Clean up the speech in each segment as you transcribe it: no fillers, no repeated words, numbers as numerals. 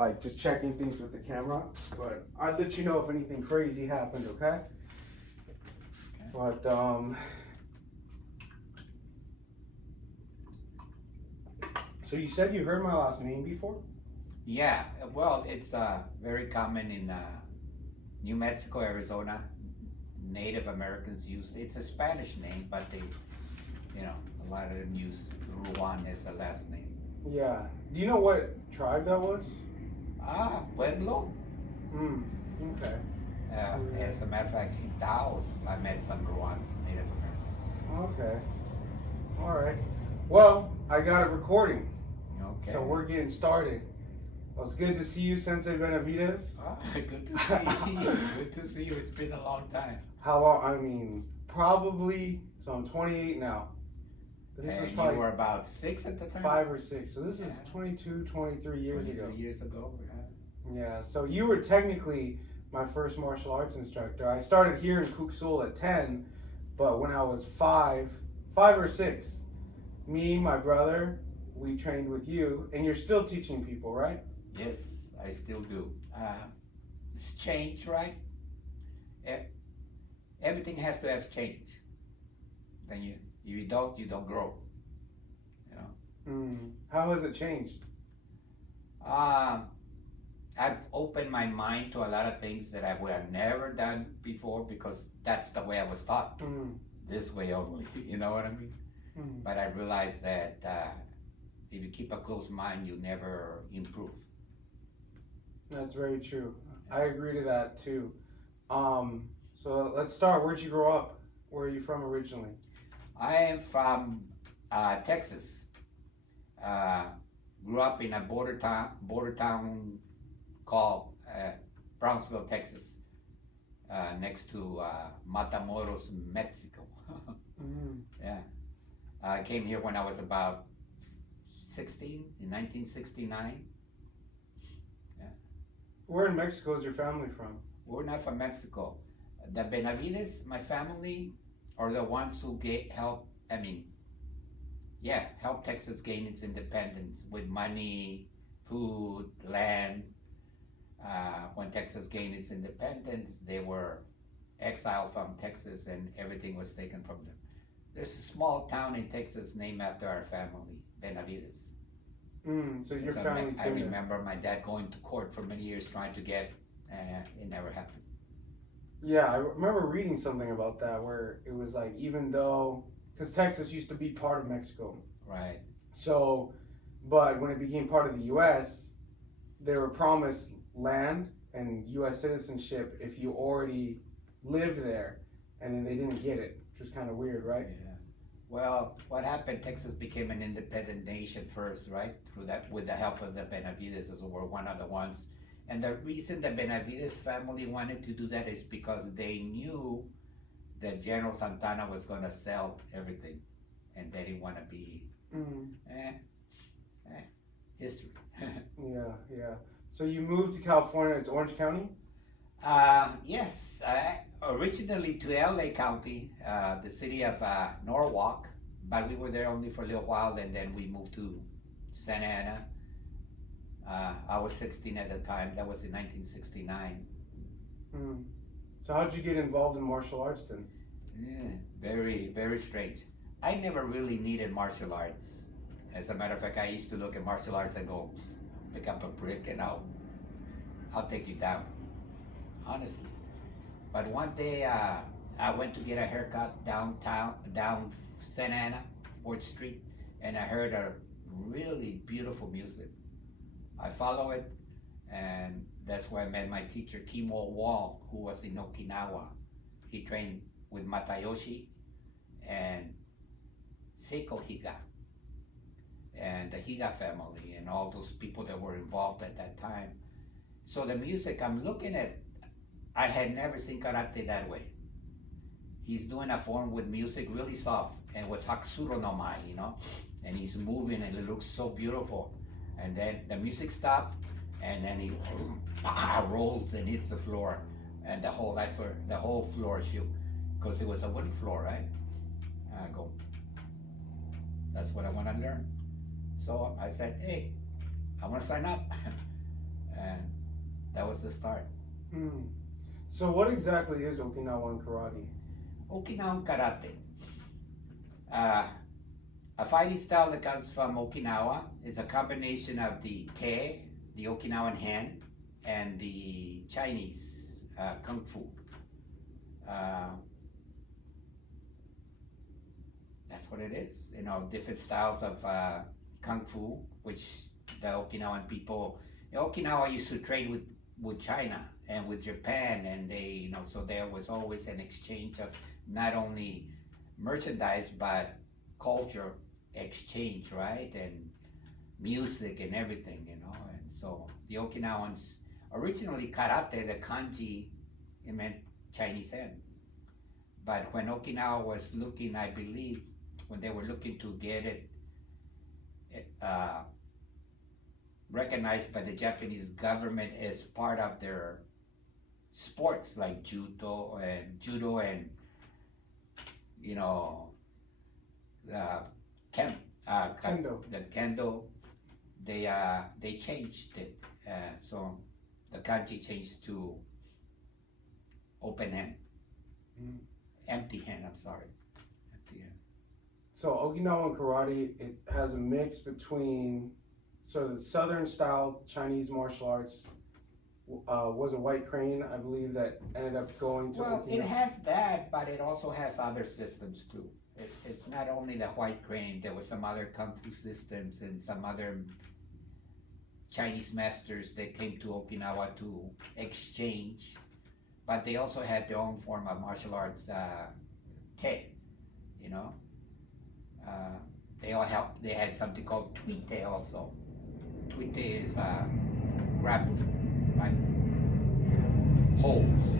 like just checking things with the camera. But I'd let you know if anything crazy happened, okay? But so you said you heard my last name before? Yeah, well, it's very common in New Mexico, Arizona. Native Americans use it's a Spanish name, but they, a lot of them use Ruan as the last name. Yeah. Do you know what tribe that was? Pueblo. Okay. As a matter of fact, in Taos, I met some Ruans, Native Americans. Okay. All right. Well, I got a recording. Okay. So we're getting started. Well, it's good to see you, Sensei Benavidas. Good to see you. Good to see you. It's been a long time. How long? I mean, probably. So I'm 28 now. This was probably you were about 6 at the time? 5 or 6. So this is 22, 23 years ago. 23 years ago, Yeah. So you were technically my first martial arts instructor. I started here in Kuksul at 10, but when I was 5 or 6, me, my brother, we trained with you, and you're still teaching people, right? Yes, I still do. It's changed, right? Everything has to have change. Then if you don't grow. How has it changed? I've opened my mind to a lot of things that I would have never done before because that's the way I was taught. This way only, you know what I mean? But I realized that if you keep a closed mind, you'll never improve. That's very true. I agree to that too. So let's start. Where'd you grow up? Where are you from originally? I am from Texas. Grew up in a border town called Brownsville, Texas, next to Matamoros, Mexico. Yeah. I came here when I was about 16 in 1969. Yeah. Where in Mexico is your family from? We're not from Mexico. The Benavides, my family, are the ones who helped Texas gain its independence with money, food, land. When Texas gained its independence, they were exiled from Texas and everything was taken from them. There's a small town in Texas named after our family, Benavides. So your family's I remember my dad going to court for many years trying to get, it never happened. Yeah, I remember reading something about that where it was like, even though, because Texas used to be part of Mexico. Right. So, but when it became part of the U.S., they were promised land and U.S. citizenship if you already lived there, and then they didn't get it, which was kind of weird, right? Yeah. Well, what happened? Texas became an independent nation first, right? Through that, with the help of the Benavides, who were one of the ones. And the reason the Benavides family wanted to do that is because they knew that General Santana was going to sell everything, and they didn't want to be history. Yeah. So you moved to California. It's Orange County? Yes, originally to LA County, the city of Norwalk, but we were there only for a little while, and then we moved to Santa Ana. I was 16 at the time. That was in 1969. So how'd you get involved in martial arts then? Very, very strange. I never really needed martial arts. As a matter of fact, I used to look at martial arts and go, pick up a brick and I'll take you down. Honestly. But one day I went to get a haircut down Santa Ana, 4th Street, and I heard a really beautiful music. I follow it, and that's where I met my teacher, Kimo Wall, who was in Okinawa. He trained with Matayoshi and Seiko Higa, and the Higa family, and all those people that were involved at that time. So the music I'm looking at, I had never seen karate that way. He's doing a form with music really soft, and it was Haksuro no Mai, and he's moving, and it looks so beautiful. And then the music stopped, and then he rolls and hits the floor, and the whole floor shook, because it was a wooden floor, right? And I go, that's what I want to learn. So I said, hey, I want to sign up. and that was the start. Hmm. So what exactly is Okinawan karate? Okinawan karate. A fighting style that comes from Okinawa is a combination of the te, the Okinawan hand, and the Chinese kung fu. That's what it is. You know, different styles of kung fu, which the Okinawan people, Okinawa used to trade with China and with Japan, and they, you know, so there was always an exchange of not only merchandise but culture exchange, right? And music and everything, you know. And so the Okinawans, originally karate, the kanji, it meant Chinese hand. But when Okinawa was looking, I believe, when they were looking to get it recognized by the Japanese government as part of their sports, like judo and you know the Kendo. the kendo, they changed it. So the kanji changed to open hand, empty hand. I'm sorry, empty hand. So Okinawan karate, it has a mix between sort of the southern style Chinese martial arts. Was a white crane, I believe, that ended up going to Well, Okinawa. it has that, but it also has other systems too. It's not only the white crane. There was some other kung fu systems and some other Chinese masters that came to Okinawa to exchange, but they also had their own form of martial arts, te, you know. They had something called tuite also. Tuite is grappling, right? Holds.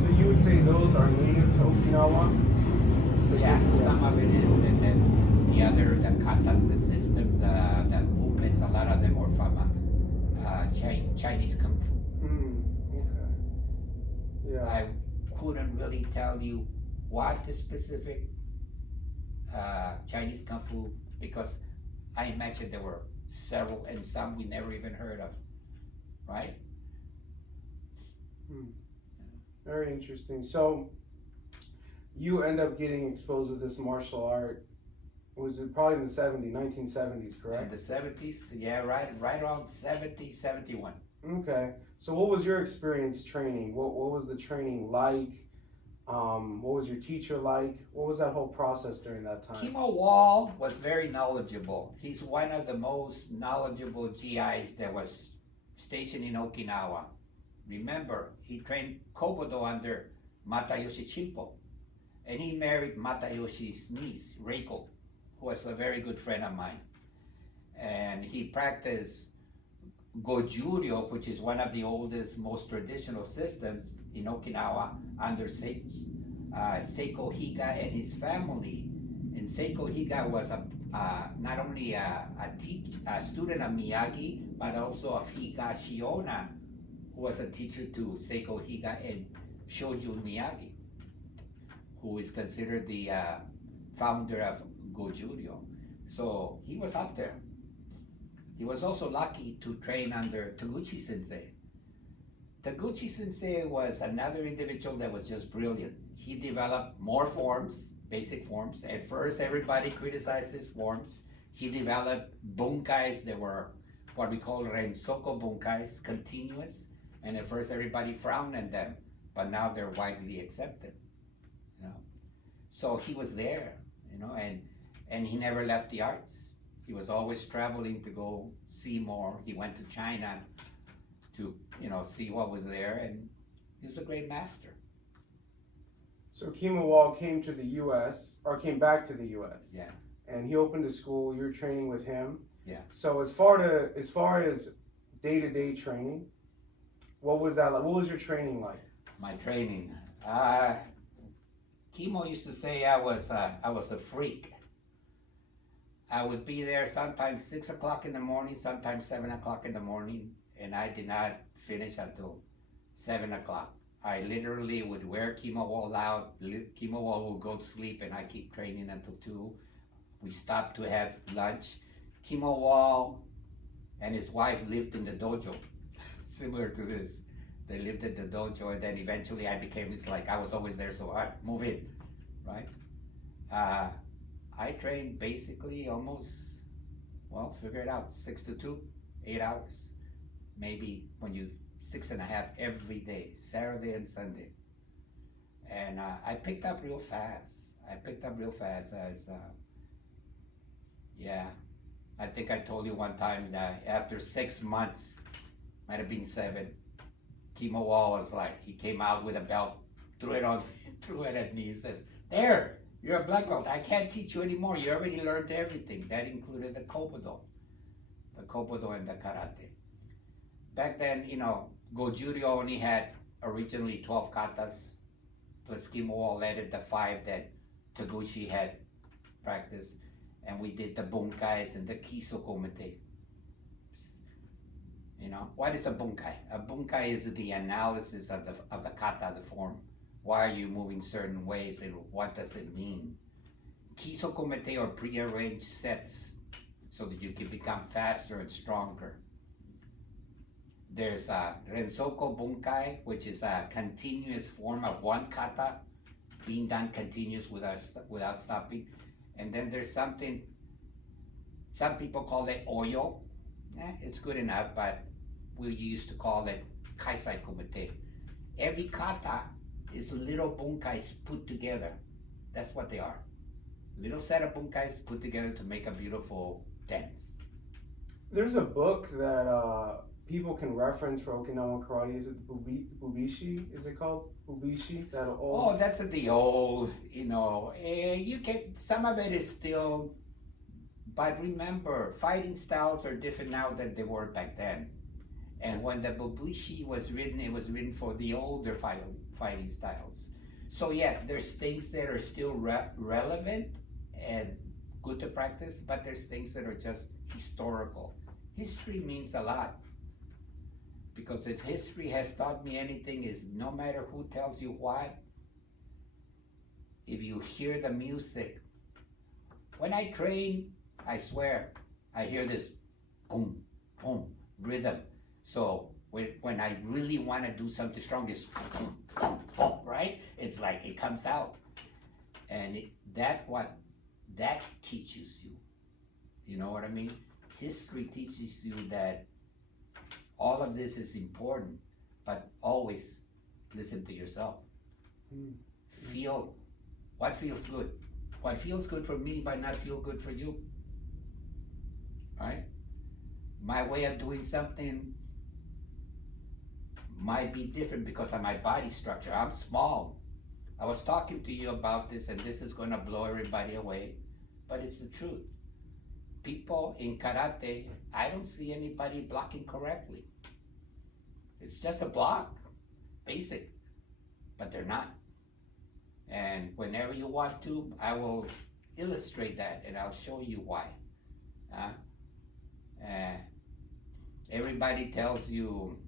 So you would say those are native to Okinawa? Yeah, some of it is, and then the other, the katas, the systems, the movements, a lot of them were from Chinese kung fu. Okay. Yeah. I couldn't really tell you what the specific Chinese kung fu, because I imagine there were several, and some we never even heard of, right? Very interesting. So you end up getting exposed to this martial art. Was it probably in the 1970s, correct? In the 70s, yeah, right around 70, 71. Okay. So what was your experience training? What was the training like? What was your teacher like? What was that whole process during that time? Kimo Wall was very knowledgeable. He's one of the most knowledgeable GIs that was stationed in Okinawa. Remember, he trained Kobudo under Matayoshi Chimpo. And he married Matayoshi's niece, Reiko, who was a very good friend of mine. And he practiced Gojuryo, which is one of the oldest, most traditional systems in Okinawa, under Seiko Higa and his family. And Seiko Higa was not only a student of Miyagi, but also of Higa Shiona, who was a teacher to Seiko Higa and Shojun Miyagi, who is considered the founder of Gojuryo. So he was up there. He was also lucky to train under Taguchi Sensei. Taguchi Sensei was another individual that was just brilliant. He developed more forms, basic forms. At first, everybody criticized his forms. He developed bunkais that were what we call rensoko bunkais, continuous. And at first, everybody frowned at them, but now they're widely accepted. You know, so he was there, you know, and he never left the arts. He was always traveling to go see more. He went to China to, you know, see what was there, and he was a great master. So Kimo Wall came to the U.S. or came back to the U.S. Yeah. And he opened a school. You were training with him. Yeah. So as far as day-to-day training, what was that like? What was your training like? My training. Kimo used to say I was a freak. I would be there sometimes 6 o'clock in the morning, sometimes 7 o'clock in the morning, and I did not finish until 7 o'clock. I literally would wear Kimo Wall out. Kimo Wall would go to sleep, and I keep training until 2. We stopped to have lunch. Kimo Wall and his wife lived in the dojo, similar to this. They lived at the dojo, and then eventually I became, it's like I was always there, so I move in, right? I trained basically almost, well, figure it out, 6 to 2, 8 hours. Maybe 6.5 every day, Saturday and Sunday. And I picked up real fast. Yeah, I think I told you one time that after 6 months, might have been 7, Kimo Wall was like, he came out with a belt, threw it at me. He says, "There, you're a black belt. I can't teach you anymore. You already learned everything." That included the Kobudo and the karate. Back then, Goju-ryo only had originally 12 katas, plus Kimo Wall added the 5 that Taguchi had practiced, and we did the bunkais and the kisokomite. What is a bunkai? A bunkai is the analysis of the kata, the form. Why are you moving certain ways, and what does it mean? Kisokomite are prearranged sets so that you can become faster and stronger. There's a Rensoko Bunkai, which is a continuous form of one kata being done continuous without stopping. And then there's something, some people call it Oyo. It's good enough, but we used to call it Kaisai Kumite. Every kata is little bunkais put together. That's what they are. Little set of bunkais put together to make a beautiful dance. There's a book that people can reference for Okinawan karate. Is it Bubishi? Is it called Bubishi? That old. Oh, that's the old. You can. Some of it is still, but remember, fighting styles are different now than they were back then. And when the Bubishi was written, it was written for the older fighting styles. So yeah, there's things that are still relevant and good to practice, but there's things that are just historical. History means a lot. Because if history has taught me anything, is no matter who tells you what, if you hear the music. When I train, I swear, I hear this boom, boom, rhythm. So when I really want to do something strong, this boom, boom, boom, right? It's like it comes out. And that teaches you. You know what I mean? History teaches you that all of this is important, but always listen to yourself. Feel what feels good. What feels good for me might not feel good for you. Right? My way of doing something might be different because of my body structure. I'm small. I was talking to you about this, and this is going to blow everybody away, but it's the truth. People in karate, I don't see anybody blocking correctly. It's just a block, basic, but they're not. And whenever you want to, I will illustrate that, and I'll show you why. Everybody tells you,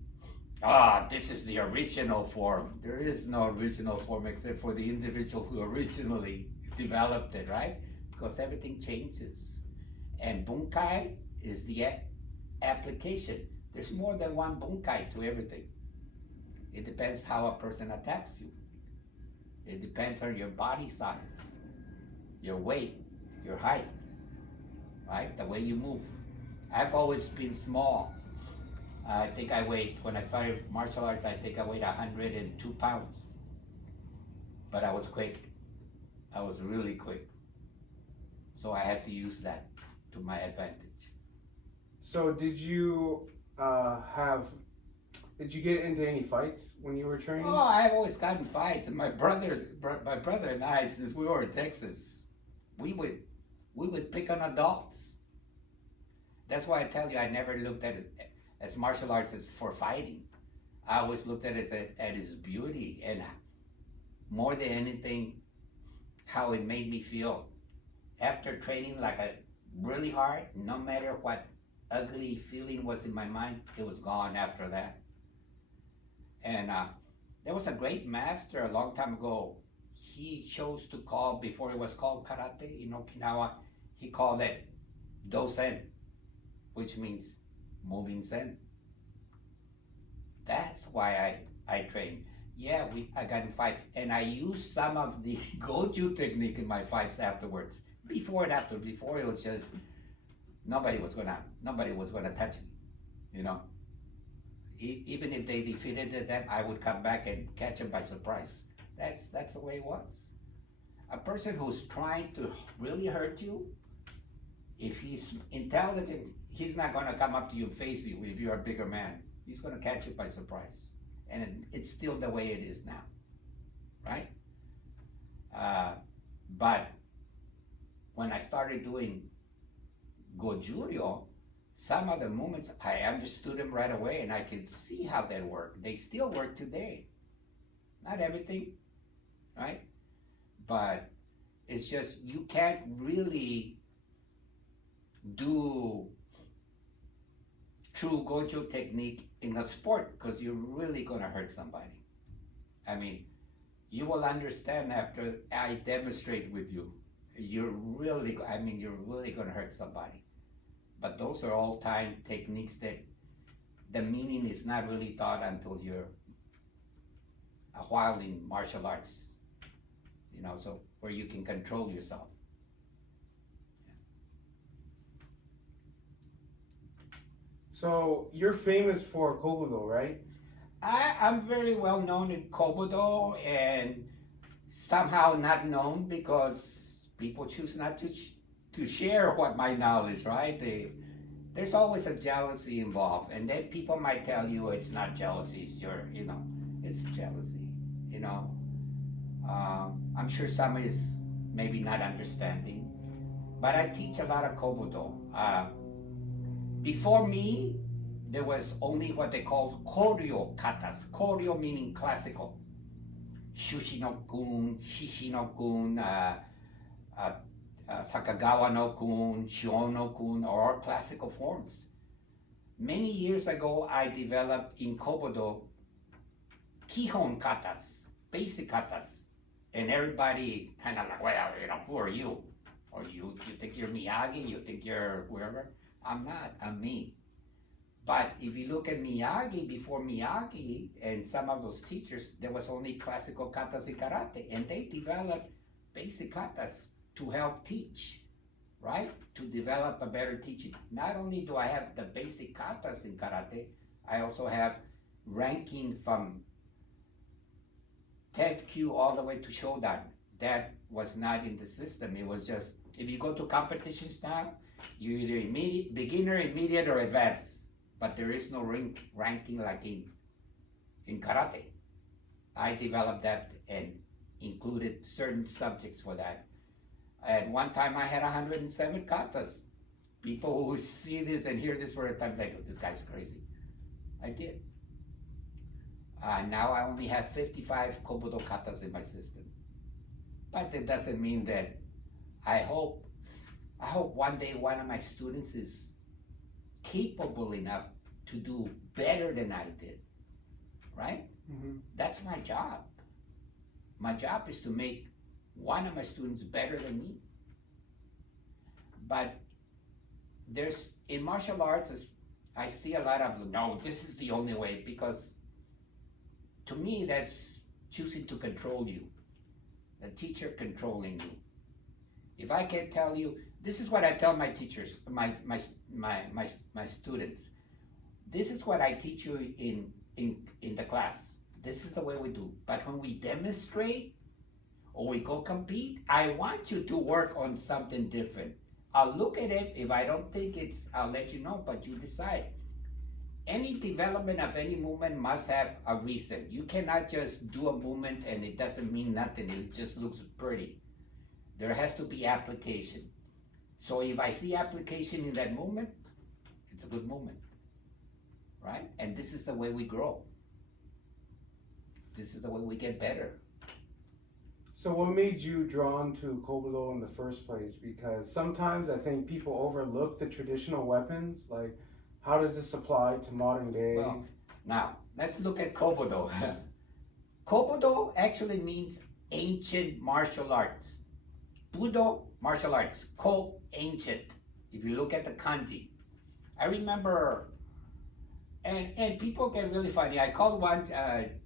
this is the original form. There is no original form except for the individual who originally developed it, right? Because everything changes. And bunkai is the application. There's more than one bunkai to everything. It depends how a person attacks you. It depends on your body size, your weight, your height, right? The way you move. I've always been small. I think when I started martial arts, I think I weighed 102 pounds. But I was quick. I was really quick. So I had to use that to my advantage. So did you get into any fights when you were training? Oh, I've always gotten fights. And my brother and I, since we were in Texas, we would pick on adults. That's why I tell you, I never looked at it as martial arts for fighting. I always looked at it at its beauty, and more than anything, how it made me feel. After training really hard, no matter what ugly feeling was in my mind, it was gone after that. And there was a great master a long time ago. He chose to call, before it was called karate in Okinawa, he called it dosen, which means moving Zen. That's why I train. Yeah, I got in fights, and I use some of the Goju technique in my fights afterwards. Before and after. Before it was just nobody was gonna touch me, you know. Even if they defeated them, I would come back and catch them by surprise. That's the way it was. A person who's trying to really hurt you, if he's intelligent, he's not gonna come up to you and face you if you're a bigger man. He's gonna catch you by surprise. And it's still the way it is now, right? But when I started doing Goju-ryo, some of the movements, I understood them right away and I could see how they work. They still work today. Not everything, right? But it's just, you can't really do true Goju technique in a sport because you're really gonna hurt somebody. I mean, you will understand after I demonstrate with you. You're really gonna hurt somebody. But those are all time techniques that the meaning is not really taught until you're a while in martial arts, you know, so where you can control yourself. So you're famous for Kobudo, right? I'm very well known in Kobudo and somehow not known because people choose not to share what my knowledge, right? There's always a jealousy involved, and then people might tell you it's not jealousy, it's jealousy, you know. I'm sure some is maybe not understanding, but I teach a lot of Kobudo. Before me, there was only what they called Koryo katas. Koryo meaning classical. Shushi-no-kun, Shishi-no-kun, Sakagawa-no-kun, Shio-no-kun, are all classical forms. Many years ago, I developed in Kobudo Kihon katas, basic katas. And everybody kind of like, well, you know, who are you? Or you think you're Miyagi? You think you're whoever? I'm not, I'm me. But if you look at Miyagi, before Miyagi and some of those teachers, there was only classical katas in karate, and they developed basic katas to help teach, right? To develop a better teaching. Not only do I have the basic katas in karate, I also have ranking from 10th Q all the way to Shodan. That was not in the system. It was just, if you go to competitions now, you're either immediate, beginner, intermediate, or advanced. But there is no ranking like in karate. I developed that and included certain subjects for that. And one time I had 107 katas. People who see this and hear this for a time, they go, this guy's crazy. I did. Now I only have 55 Kobudo katas in my system. But that doesn't mean that I hope one day one of my students is capable enough to do better than I did, right? Mm-hmm. That's my job. My job is to make one of my students better than me. But in martial arts, I see a lot of, no, this is the only way, because to me, that's choosing to control you. The teacher controlling you. If I can tell you, this is what I tell my teachers, my students. This is what I teach you in the class. This is the way we do. But when we demonstrate or we go compete, I want you to work on something different. I'll look at it. If I don't think I'll let you know, but you decide. Any development of any movement must have a reason. You cannot just do a movement and it doesn't mean nothing. It just looks pretty. There has to be application. So if I see application in that movement, it's a good movement, right? And this is the way we grow. This is the way we get better. So what made you drawn to Kobudo in the first place? Because sometimes I think people overlook the traditional weapons, like how does this apply to modern day? Well, now, let's look at Kobudo. Kobudo actually means ancient martial arts. Budo, martial arts. Ko, ancient. If you look at the kanji. I remember and people get really funny. I called one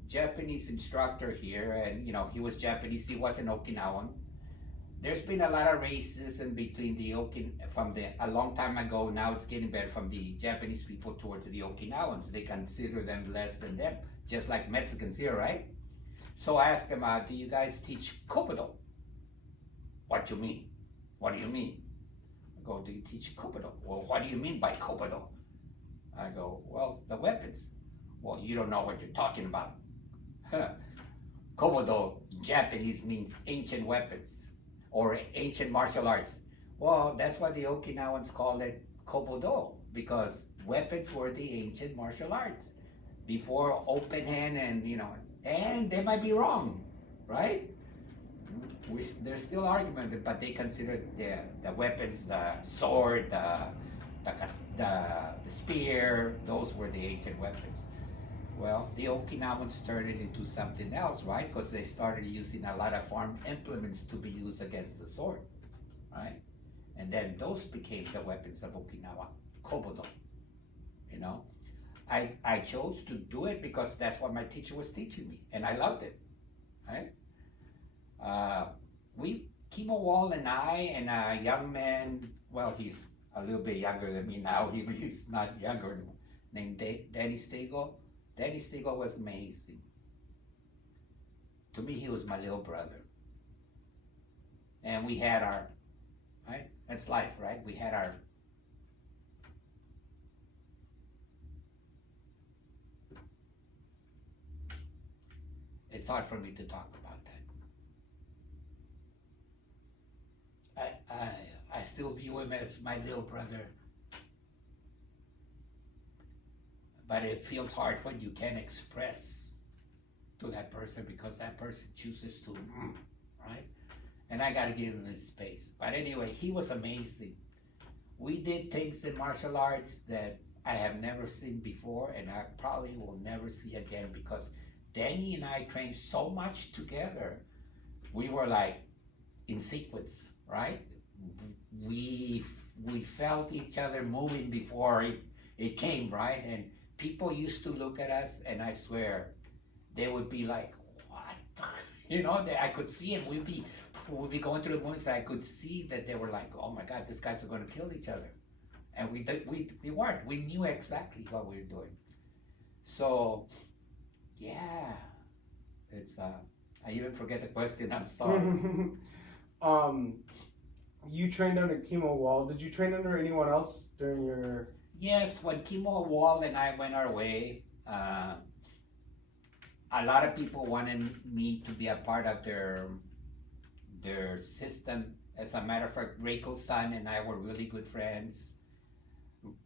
Japanese instructor here, and he was Japanese. He wasn't Okinawan. There's been a lot of racism between a long time ago. Now it's getting better, from the Japanese people towards the Okinawans. They consider them less than them, just like Mexicans here, right? So I asked them, do you guys teach Kobudo? What do you mean? What do you mean? I go, do you teach Kobudo? Well, what do you mean by Kobudo? I go, well, the weapons. Well, you don't know what you're talking about. Kobudo in Japanese means ancient weapons or ancient martial arts. Well, that's why the Okinawans call it Kobudo, because weapons were the ancient martial arts before open hand, and they might be wrong, right? There's still argument, but they consider the weapons, the sword, the spear, those were the ancient weapons. Well, the Okinawans turned it into something else, right? Because they started using a lot of farm implements to be used against the sword, right? And then those became the weapons of Okinawa, Kobudo, I chose to do it because that's what my teacher was teaching me, and I loved it, right? Kimo Wall and I, and a young man, well, he's a little bit younger than me now, he's not younger anymore, named Danny Stegel. Danny Stegel was amazing. To me, he was my little brother. And we had our, right? That's life, right? We had our, it's hard for me to talk about that. I still view him as my little brother. But it feels hard when you can't express to that person because that person chooses to, right? And I gotta give him his space. But anyway, he was amazing. We did things in martial arts that I have never seen before, and I probably will never see again, because Danny and I trained so much together. We were like in sequence, right? We felt each other moving before it came, right? And people used to look at us, and I swear, they would be like, what? I could see it. We'd be going through the movies, I could see that they were like, oh my God, these guys are gonna kill each other. And we weren't. We knew exactly what we were doing. So, yeah, it's, I even forget the question, I'm sorry. You trained under Kimo Wall. Did you train under anyone else during your... Yes, when Kimo Wall and I went our way, a lot of people wanted me to be a part of their system. As a matter of fact, Reiko's son and I were really good friends.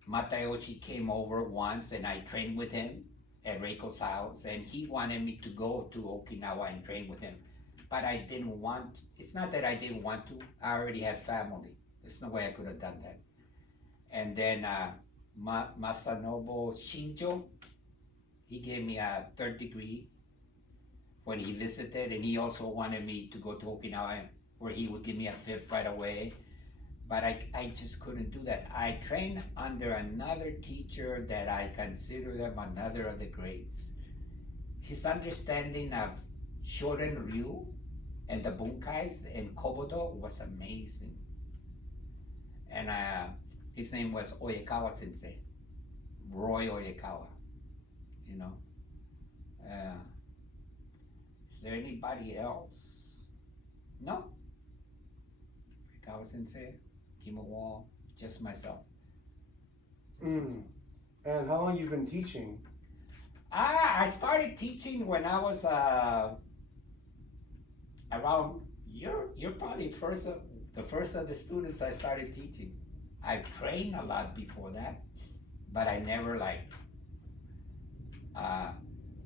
Matayoshi came over once and I trained with him at Reiko's house, and he wanted me to go to Okinawa and train with him. But I didn't want, it's not that I didn't want to, I already had family. There's no way I could have done that. And then Masanobu Shinjo, he gave me a 3rd degree when he visited, and he also wanted me to go to Okinawa, where he would give me a 5th right away. But I just couldn't do that. I trained under another teacher that I consider them another of the greats. His understanding of Shorin Ryu and the Bunkais and Kobudo was amazing. And his name was Oyekawa Sensei, Roy Oyekawa, Is there anybody else? No? Oyekawa Sensei, Kimo Wall, just myself. And how long you been teaching? I started teaching when I was around, you're probably the first of the students I started teaching. I've trained a lot before that, but I never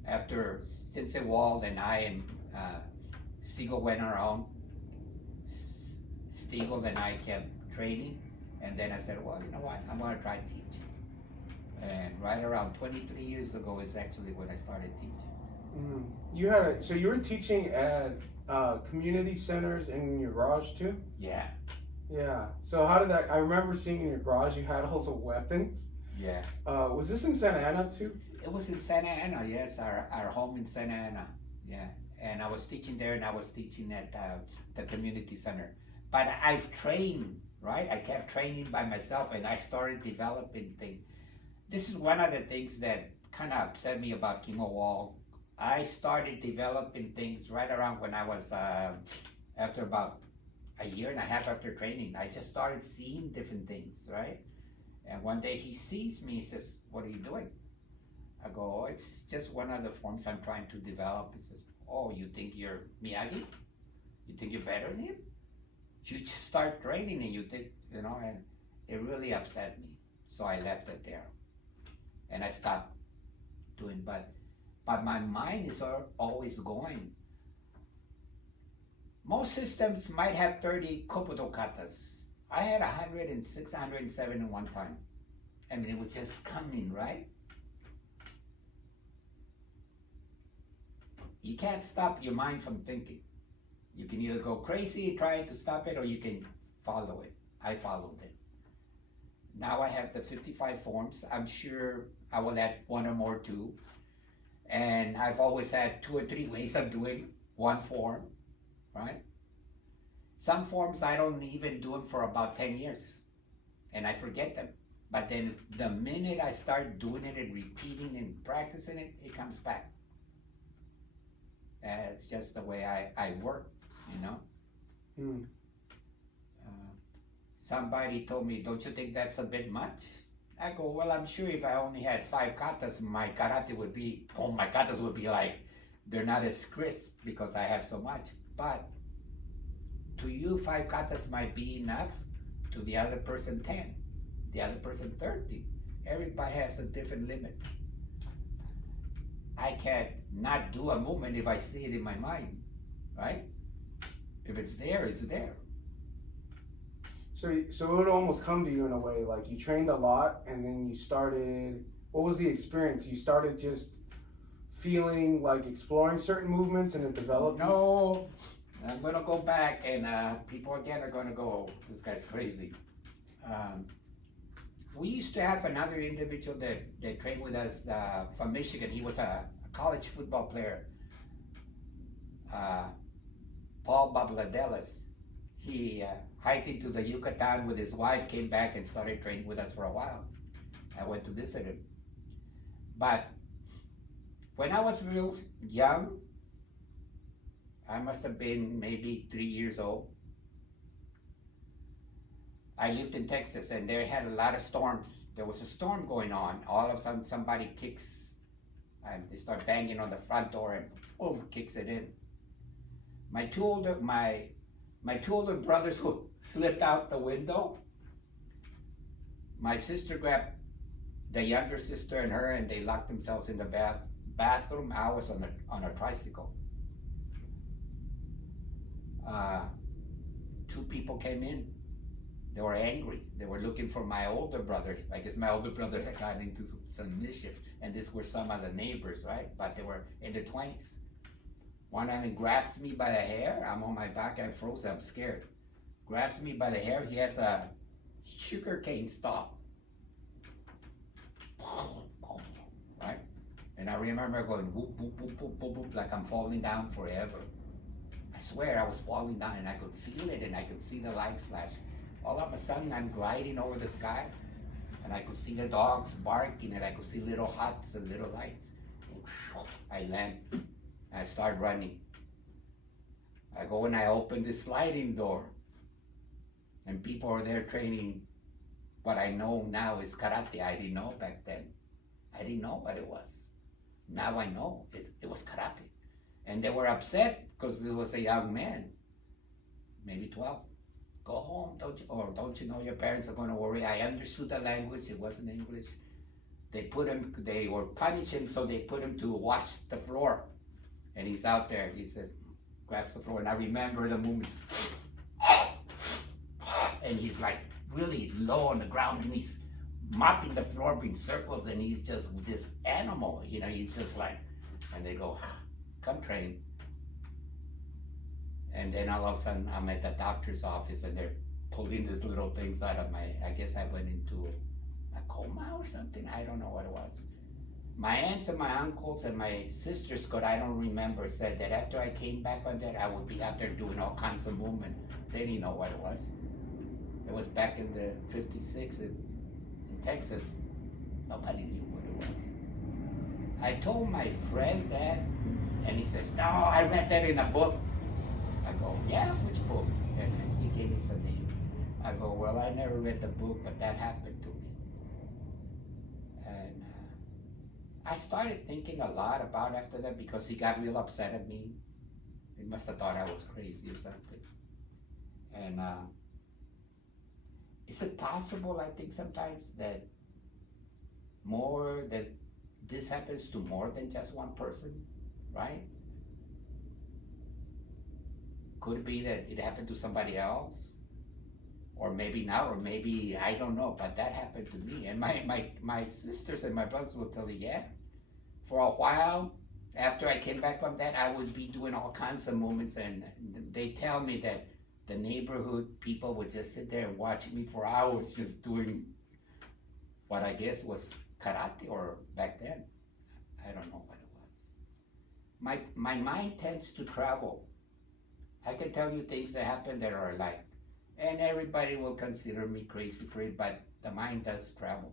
after Sensei Wall and I and Stiegel went our own, Stiegel and I kept training, and then I said, well, you know what, I'm gonna try teaching. And right around 23 years ago is actually when I started teaching. So you were teaching at community centers in your garage too? Yeah. Yeah. So how did that? I remember seeing in your garage you had all the weapons. Yeah. Was this in Santa Ana too? It was in Santa Ana, yes, our home in Santa Ana. Yeah. And I was teaching there and I was teaching at the community center. But I've trained, right? I kept training by myself and I started developing things. This is one of the things that kind of upset me about Chemo Wall. I started developing things right around when I was, after about a year and a half after training, I just started seeing different things, right? And one day he sees me, he says, "What are you doing?" I go, "Oh, it's just one of the forms I'm trying to develop." He says, "Oh, you think you're Miyagi? You think you're better than him? You just start training and you think, you know," and it really upset me. So I left it there. And I stopped doing, but my mind is always going. Most systems might have 30 kobudo katas. I had 106, 107 in one time. I mean, it was just coming, right? You can't stop your mind from thinking. You can either go crazy trying to stop it, or you can follow it. I followed it. Now I have the 55 forms. I'm sure I will add one or more too. And I've always had 2 or 3 ways of doing one form, right? Some forms I don't even do them for about 10 years and I forget them. But then the minute I start doing it and repeating and practicing it, it comes back. It's just the way I work, you know? Hmm. Somebody told me, "Don't you think that's a bit much?" I go, "Well, I'm sure if I only had 5 katas, my karate would be, my katas would be like, they're not as crisp because I have so much. But to you, 5 katas might be enough. To the other person, 10. The other person, 30. Everybody has a different limit. I can't not do a movement if I see it in my mind, right? If it's there, it's there." So it would almost come to you in a way, like you trained a lot and then you started, what was the experience? You started just feeling like exploring certain movements and it developed? No, I'm gonna go back and people again are gonna go, "This guy's crazy." We used to have another individual that trained with us from Michigan. He was a college football player, Paul Babladelis. He hiked into the Yucatan with his wife, came back and started training with us for a while. I went to visit him. But when I was real young, I must have been maybe 3 years old. I lived in Texas and they had a lot of storms. There was a storm going on. All of a sudden somebody kicks and they start banging on the front door and boom, kicks it in. My two older brothers who slipped out the window. My sister grabbed the younger sister and her, and they locked themselves in the bathroom. I was on a tricycle. 2 people came in. They were angry. They were looking for my older brother. I guess my older brother had gotten into some mischief, and these were some of the neighbors, right? But they were in their 20s. One of them grabs me by the hair. I'm on my back. I'm frozen. I'm scared. Grabs me by the hair. He has a sugarcane stalk. Right? And I remember going whoop, whoop, whoop, whoop, whoop, whoop, like I'm falling down forever. I swear I was falling down and I could feel it and I could see the light flash. All of a sudden I'm gliding over the sky and I could see the dogs barking and I could see little huts and little lights. And I land. I start running. I go and I open the sliding door. And people are there training what I know now is karate. I didn't know back then. I didn't know what it was. Now I know it was karate. And they were upset because this was a young man, maybe 12. Go home, don't you know your parents are going to worry? I understood the language, it wasn't English. They were punishing, so they put him to wash the floor. And he's out there, he says, grabs the floor, and I remember the movements. And he's like really low on the ground, and he's mopping the floor in circles, and he's just this animal, you know, he's just like, and they go, "Come train." And then all of a sudden, I'm at the doctor's office, and they're pulling these little things out of I guess I went into a coma or something. I don't know what it was. My aunts and my uncles and my sisters, God, I don't remember, said that after I came back on that, I would be out there doing all kinds of movement. They didn't know what it was. It was back in the 56 in Texas. Nobody knew what it was. I told my friend that, and he says, no, I read that in a book. I go, yeah, which book? And he gave me some name. I go, well, I never read the book, but that happened to me. And I started thinking a lot about after that because he got real upset at me. He must have thought I was crazy or something. And is it possible, I think sometimes, that this happens to more than just one person, right? Could it be that it happened to somebody else? Or maybe not, or maybe, I don't know, but that happened to me. And my sisters and my brothers will tell you, yeah. For a while, after I came back from that, I would be doing all kinds of movements, and they tell me that the neighborhood people would just sit there and watch me for hours just doing what I guess was karate, or back then. I don't know what it was. My mind tends to travel. I can tell you things that happen that are like, and everybody will consider me crazy for it, but the mind does travel.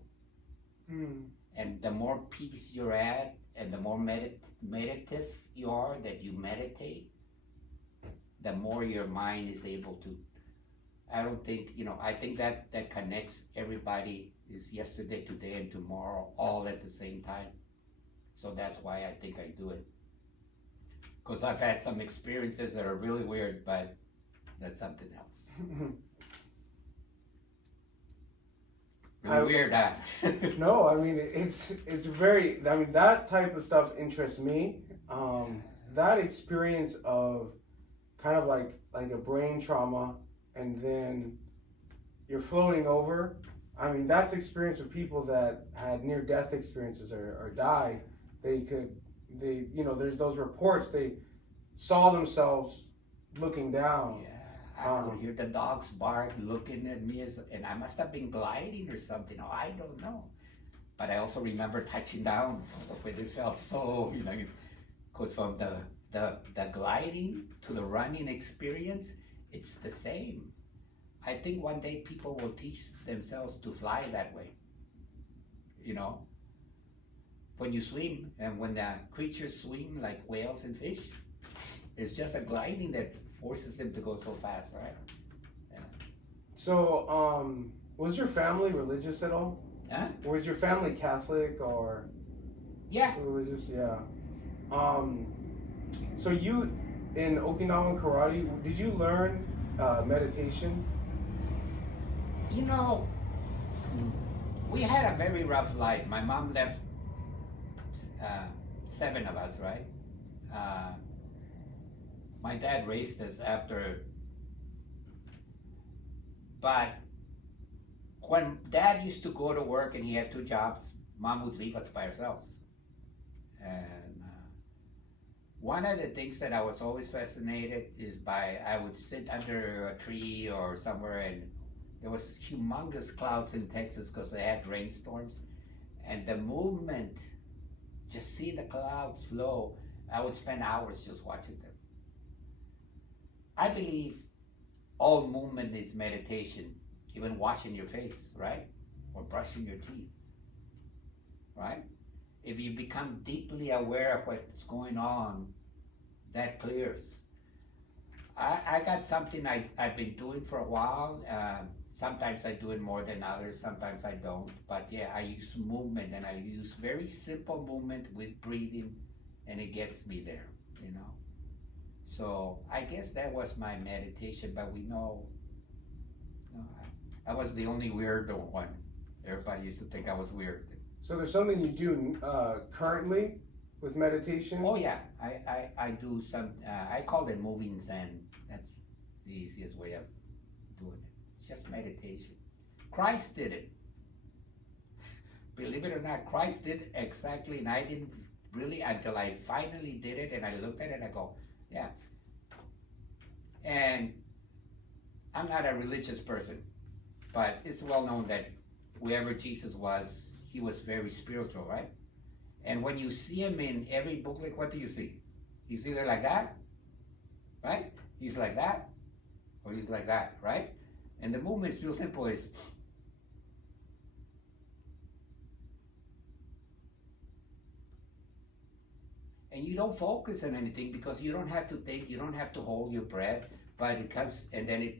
And the more peace you're at, and the more meditative you are, that you meditate, the more your mind is able to. I don't think, I think that connects everybody, is yesterday, today, and tomorrow, all at the same time. So that's why I think I do it. Because I've had some experiences that are really weird, but that's something else. Really weird, huh? No, I mean, it's very, I mean, that type of stuff interests me. That experience of kind of like a brain trauma, and then you're floating over. I mean, that's experience with people that had near-death experiences or died. There's those reports, they saw themselves looking down. Yeah, I could hear the dogs bark, looking at me, and I must have been gliding or something. Oh, I don't know. But I also remember touching down when it felt so, because from the gliding to the running experience, it's the same. I think one day people will teach themselves to fly that way. When you swim, and when the creatures swim like whales and fish, it's just a gliding that forces them to go so fast, right? Yeah. So, was your family religious at all? Huh? Was your family Catholic or? Yeah. Religious, yeah. So you, in Okinawan karate, did you learn meditation? We had a very rough life. My mom left 7 of us, right? My dad raised us after, but when Dad used to go to work and he had 2 jobs, Mom would leave us by ourselves. And one of the things that I was always fascinated is I would sit under a tree or somewhere, and there was humongous clouds in Texas because they had rainstorms, and the movement, just see the clouds flow. I would spend hours just watching them. I believe all movement is meditation, even washing your face, right? Or brushing your teeth, right? If you become deeply aware of what's going on, that clears. I got something I've been doing for a while. Sometimes I do it more than others, sometimes I don't. But yeah, I use movement, and I use very simple movement with breathing, and it gets me there, So I guess that was my meditation, but we know, I was the only weirdo one. Everybody used to think I was weird. So there's something you do currently with meditation? Oh yeah, I do some, I call it moving Zen. That's the easiest way of doing it. It's just meditation. Christ did it. Believe it or not, Christ did it exactly, and I didn't really, until I finally did it, and I looked at it and I go, yeah. And I'm not a religious person, but it's well known that whoever Jesus was, he was very spiritual, right? And when you see him in every booklet, what do you see? He's either like that, right? He's like that, or he's like that, right? And the movement is real simple. Is and you don't focus on anything because you don't have to think, you don't have to hold your breath, but it comes and then it.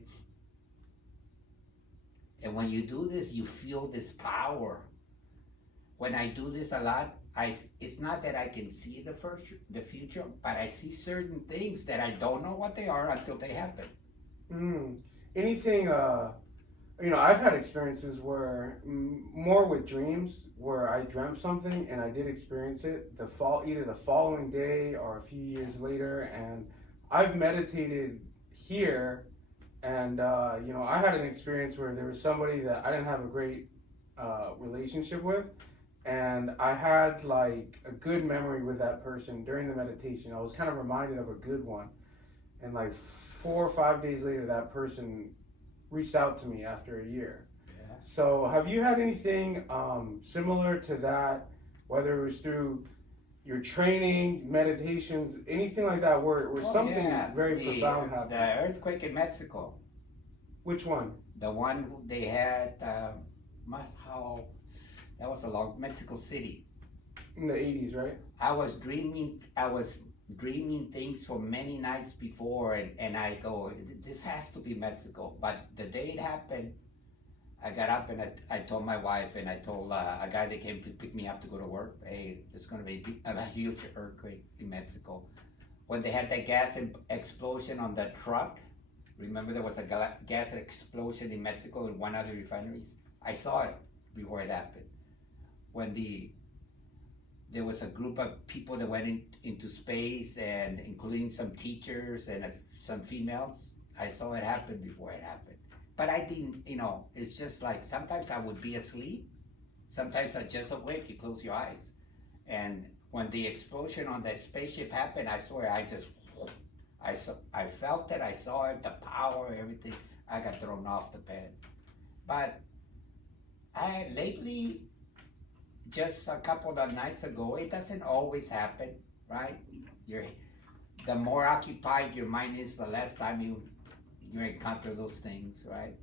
And when you do this, you feel this power. When I do this a lot, it's not that I can see the future, but I see certain things that I don't know what they are until they happen. Anything, I've had experiences where, more with dreams, where I dreamt something and I did experience it either the following day or a few years later. And I've meditated here, and I had an experience where there was somebody that I didn't have a great relationship with, and I had like a good memory with that person during the meditation. I was kind of reminded of a good one, and like 4 or 5 days later, that person reached out to me after a year. Yeah. So have you had anything similar to that, whether it was through your training, meditations, anything like that, where something very profound happened? The earthquake in Mexico. Which one? The one they had, that was along Mexico City. In the 80s, right? I was dreaming things for many nights before, and I go, this has to be Mexico. But the day it happened, I got up and I told my wife, and I told a guy that came to pick me up to go to work, hey, there's going to be a huge earthquake in Mexico. When they had that gas explosion on the truck, remember there was a gas explosion in Mexico in one of the refineries? I saw it before it happened. When there was a group of people that went into space, and including some teachers and some females, I saw it happen before it happened. But I didn't, it's just like sometimes I would be asleep, sometimes I just awake, you close your eyes. And when the explosion on that spaceship happened, I swear I felt it, I saw it, the power, everything. I got thrown off the bed. But lately, just a couple of nights ago, it doesn't always happen, right? The more occupied your mind is, the less time you encounter those things, right?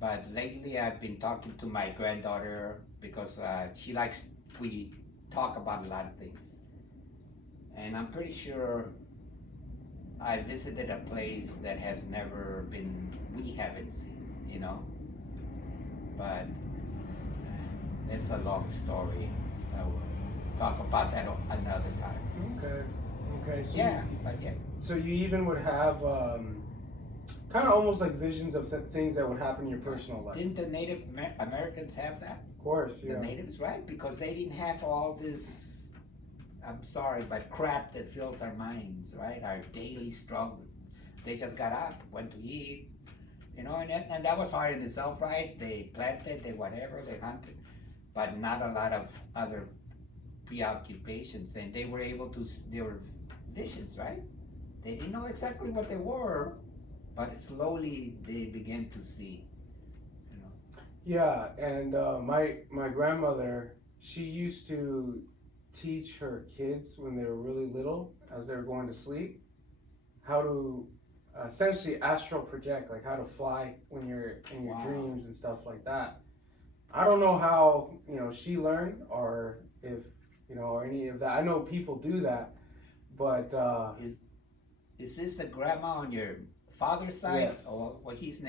But lately I've been talking to my granddaughter because we talk about a lot of things. And I'm pretty sure I visited a place that has never been, we haven't seen, But it's a long story. I will talk about that another time. Okay. So yeah. So you even would have kind of almost like visions of things that would happen in your personal life. Didn't the Native Americans have that? Of course, yeah. The natives, right? Because they didn't have all this, I'm sorry, but crap that fills our minds, right? Our daily struggles. They just got up, went to eat, and that was hard in itself, right? They planted, they hunted, but not a lot of other preoccupations. And they were visions, right? They didn't know exactly what they were, but slowly they began to see. Yeah, and my grandmother, she used to teach her kids when they were really little, as they were going to sleep, how to essentially astral project, like how to fly when you're in your dreams and stuff like that. I don't know how she learned, or if or any of that. I know people do that, but is this the grandma on your father's side? Yes. Well, he's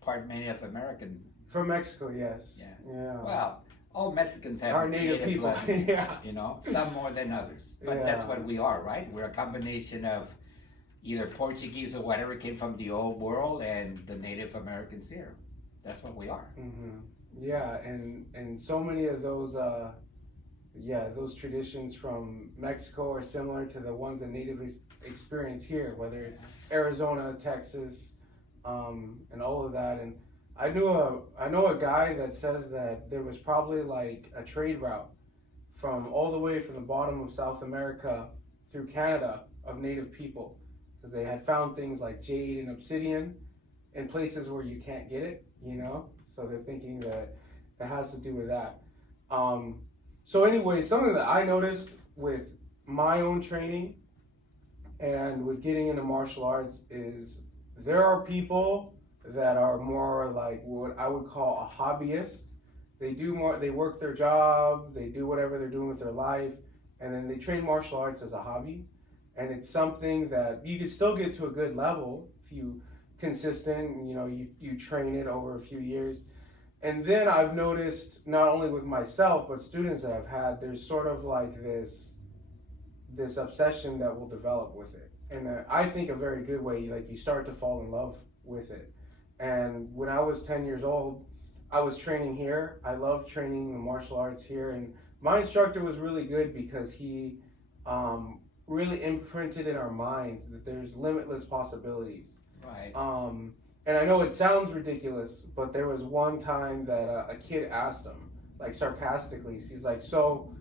part Native American. From Mexico, yes. Yeah. Well, all Mexicans have our native people. Blood, yeah. Some more than others. But that's what we are, right? We're a combination of either Portuguese or whatever came from the old world and the Native Americans here. That's what we are. Mm-hmm. Yeah, and so many of those those traditions from Mexico are similar to the ones that natives experience here, whether it's Arizona, Texas, and all of that. And I know a guy that says that there was probably like a trade route from all the way from the bottom of South America through Canada of native people, because they had found things like jade and obsidian in places where you can't get it, So they're thinking that it has to do with that. So anyway, something that I noticed with my own training and with getting into martial arts is there are people that are more like what I would call a hobbyist. They do more, they work their job, they do whatever they're doing with their life, and then they train martial arts as a hobby. And it's something that you could still get to a good level if you consistent, you train it over a few years. And then I've noticed not only with myself but students that I've had, there's sort of like this obsession that will develop with it. And I think a very good way, like you start to fall in love with it. And when I was 10 years old, I was training here. I loved training the martial arts here, and my instructor was really good because he really imprinted in our minds that there's limitless possibilities. Right. And I know it sounds ridiculous, but there was one time that a kid asked him, like sarcastically, he's like, "So,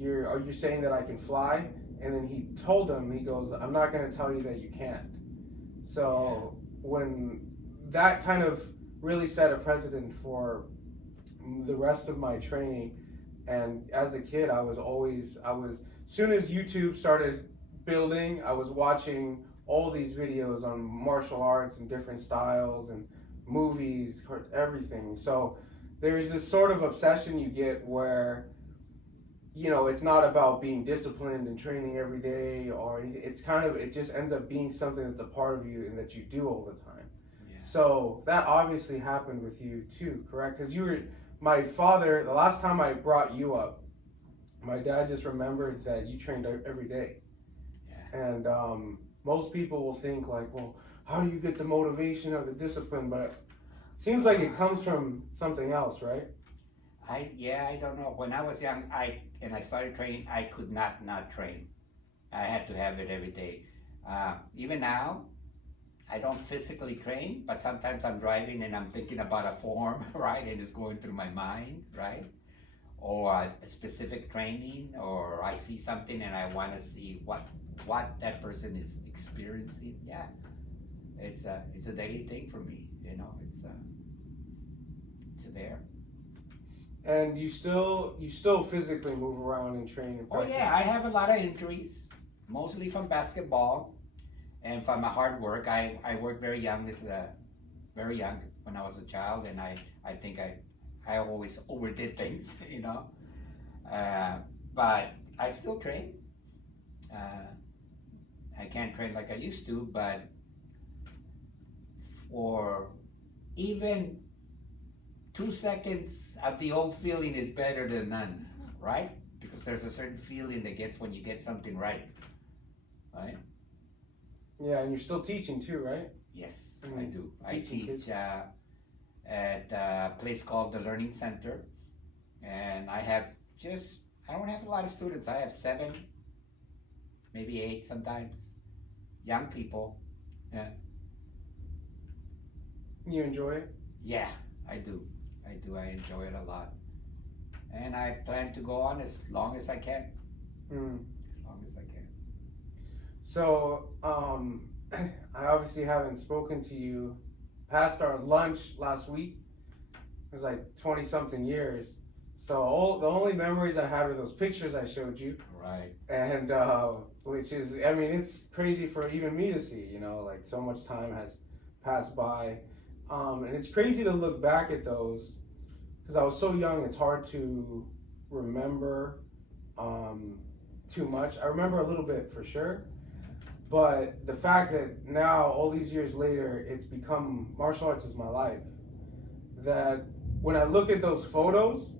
are you saying that I can fly?" And then he told him, he goes, "I'm not going to tell you that you can't." So when that kind of really set a precedent for the rest of my training. And as a kid, I was soon as YouTube started building, I was watching all these videos on martial arts and different styles and movies, everything. So there's this sort of obsession you get where, it's not about being disciplined and training every day or anything. It just ends up being something that's a part of you and that you do all the time. Yeah. So that obviously happened with you too, correct? Because my father, the last time I brought you up, my dad just remembered that you trained every day. Yeah. And most people will think like, well, how do you get the motivation or the discipline? But it seems like it comes from something else, right? I don't know. When I was young, I started training, I could not train. I had to have it every day. Even now, I don't physically train, but sometimes I'm driving and I'm thinking about a form, right? And it's going through my mind, right? Or a specific training, or I see something and I want to see what that person is experiencing. Yeah, it's a daily thing for me. It's there. And you still physically move around and train and practice? Oh yeah, I have a lot of injuries, mostly from basketball and from my hard work. I worked very young. Very young when I was a child, and I think I always overdid things, but I still train. I can't train like I used to, but for even 2 seconds of the old feeling is better than none, right? Because there's a certain feeling that gets when you get something right? Yeah, and you're still teaching too, right? Yes, I do. I teach at a place called the Learning Center, and I don't have a lot of students. I have 7, maybe 8 sometimes, young people. Yeah. You enjoy it? Yeah, I do. I enjoy it a lot. And I plan to go on as long as I can. As long as I can. So, I obviously haven't spoken to you past our lunch last week. It was like 20-something years. So the only memories I had were those pictures I showed you. Right. And which is, it's crazy for even me to see, like so much time has passed by. And it's crazy to look back at those because I was so young, it's hard to remember too much. I remember a little bit for sure. But the fact that now, all these years later, it's become martial arts is my life. That when I look at those photos,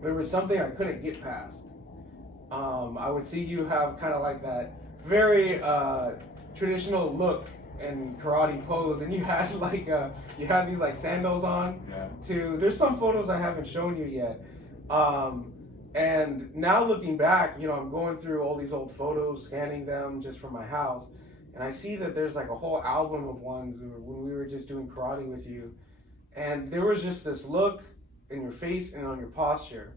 there was something I couldn't get past. I would see you have kind of like that very traditional look and karate pose, and you had like you had these like sandals on. Yeah. There's some photos I haven't shown you yet. And now looking back, I'm going through all these old photos, scanning them just from my house, and I see that there's like a whole album of ones when we were just doing karate with you, and there was just this look in your face and on your posture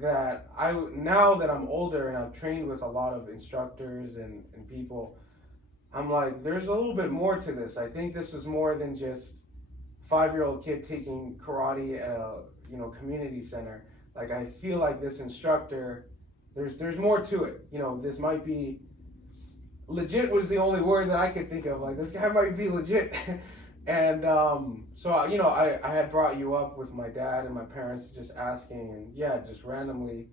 that now that I'm older and I've trained with a lot of instructors and people, I'm like, there's a little bit more to this. I think this is more than just 5-year-old kid taking karate at a community center. Like I feel like this instructor, there's more to it. This might be legit was the only word that I could think of. Like this guy might be legit. And so I had brought you up with my dad and my parents just asking, and yeah, just randomly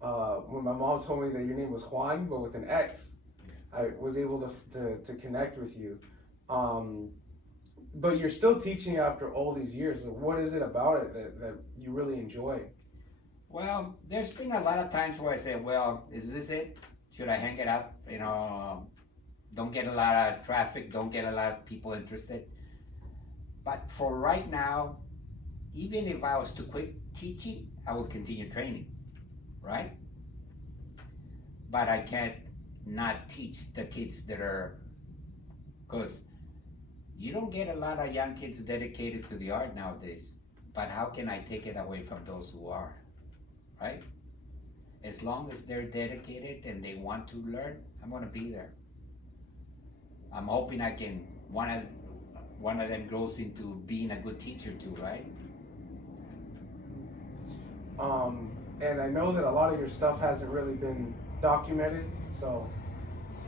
when my mom told me that your name was Juan but with an X, I was able to connect with you. But you're still teaching after all these years. So what is it about it that you really enjoy? Well, there's been a lot of times where I say, well, is this it? Should I hang it up? Don't get a lot of traffic, don't get a lot of people interested. But for right now, even if I was to quit teaching, I will continue training, right? But I can't not teach the kids that are, because you don't get a lot of young kids dedicated to the art nowadays. But how can I take it away from those who are, right? As long as they're dedicated and they want to learn, I'm gonna be there. I'm hoping I can, one of them grows into being a good teacher too, right? And I know that a lot of your stuff hasn't really been documented, so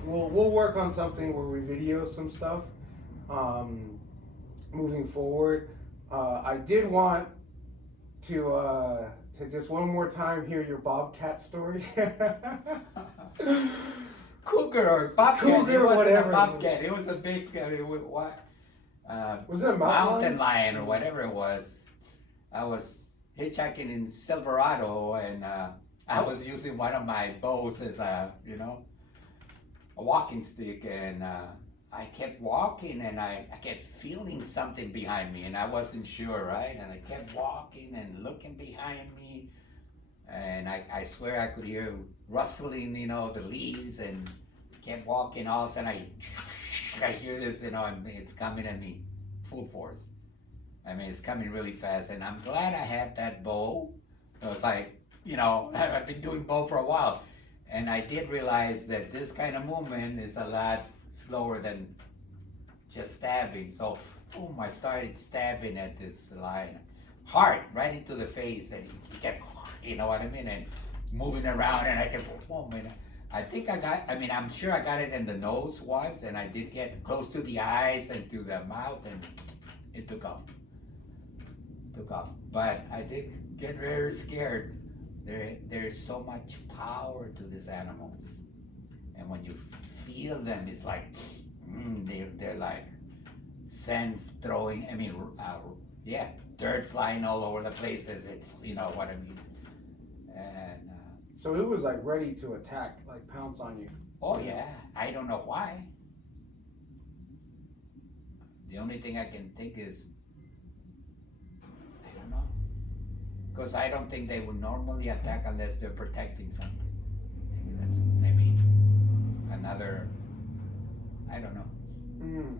we'll work on something where we video some stuff moving forward. I did want to just one more time hear your Bobcat story. Cougar or Bobcat. Cougar, it wasn't whatever a Bobcat. It was a big, was it a mountain lion or whatever it was. I was hitchhiking in Silverado, and I was using one of my bows as a walking stick, and I kept walking, and I kept feeling something behind me, and I wasn't sure, right? And I kept walking and looking behind me, and I swear I could hear rustling, the leaves, and kept walking. All of a sudden, I hear this, and it's coming at me full force. I mean, it's coming really fast, and I'm glad I had that bow. It was like, I've been doing bow for a while, and I did realize that this kind of movement is a lot slower than just stabbing. So, boom, I started stabbing at this lion, hard, right into the face, and he kept, you know what I mean, and moving around, and I kept, boom, and I'm sure I got it in the nose once, and I did get close to the eyes and to the mouth, and it took off. But I did get very scared. There's so much power to these animals, and when you feel them, it's like they're like sand throwing. I mean, dirt flying all over the places. It's what I mean. And so it was like ready to attack, like pounce on you. Oh yeah, I don't know why. The only thing I can think is, I don't know, because I don't think they would normally attack unless they're protecting something. Maybe another, I don't know.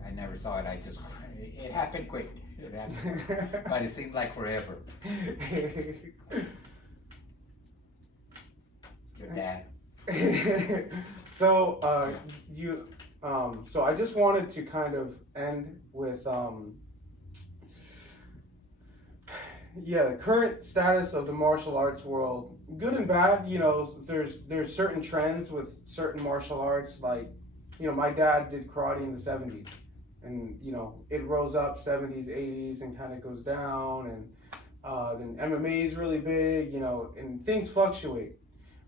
I never saw it. It happened quick. It happened, but it seemed like forever. Your dad. So so I just wanted to kind of end with the current status of the martial arts world, good and bad. There's certain trends with certain martial arts, like my dad did karate in the 70s, and it rose up 70s, 80s, and kind of goes down, and then MMA is really big, and things fluctuate.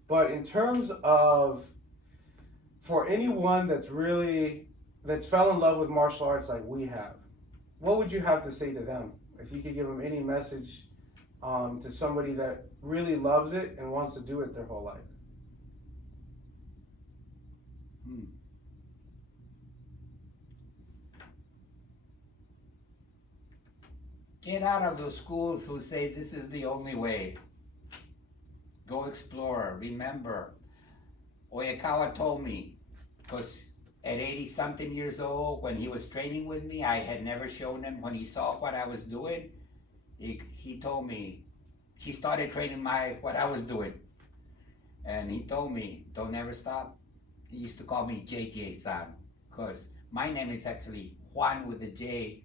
But in terms of, for anyone that's fell in love with martial arts like we have, what would you have to say to them? If you could give them any message to somebody that really loves it and wants to do it their whole life. Get out of those schools who say this is the only way. Go explore. Remember, Oyakawa told me, because at 80-something years old, when he was training with me, I had never shown him. When he saw what I was doing, he told me, he started training what I was doing. And he told me, don't ever stop. He used to call me JJ-san, because my name is actually Juan with a J,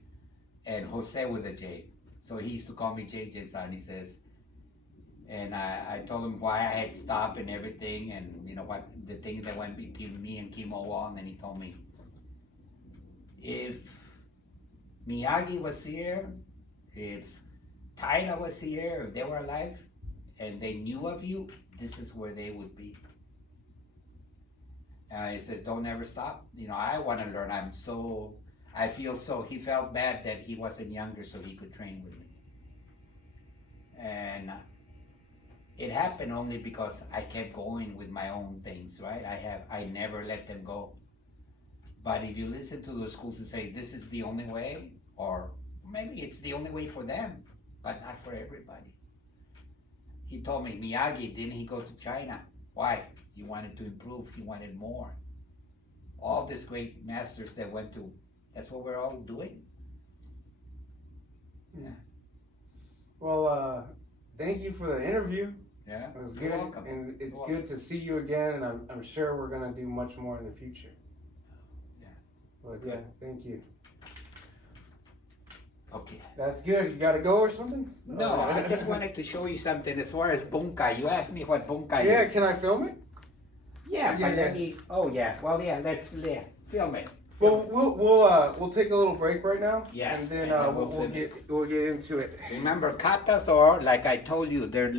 and Jose with a J. So he used to call me JJ-san. He says, and I told him why I had stopped and everything, and you know what the thing that went between me and Kimo Wong. And he told me, if Miyagi was here, if Taina was here, if they were alive, and they knew of you, this is where they would be. He says, don't ever stop. You know, I want to learn. I feel so. He felt bad that he wasn't younger so he could train with me. And it happened only because I kept going with my own things, right? I never let them go. But if you listen to those schools and say, this is the only way, or maybe it's the only way for them, but not for everybody. He told me, Miyagi, didn't he go to China? Why? He wanted to improve, he wanted more. All these great masters that went to, that's what we're all doing. Yeah. Well, thank you for the interview. Yeah, it was you're good, welcome. and it's good to see you again. And I'm sure we're gonna do much more in the future. Yeah. But yeah, thank you. Okay. That's good. You gotta go or something? No, I just wanted to show you something as far as bunkai. You asked me what bunkai Yeah, is. can I film it? Yeah, but yeah. let me. Oh yeah. Well, yeah. Let's film it. Well, we'll take a little break right now. Yeah, and then and then we'll get into it. Remember, katas are like I told you. They're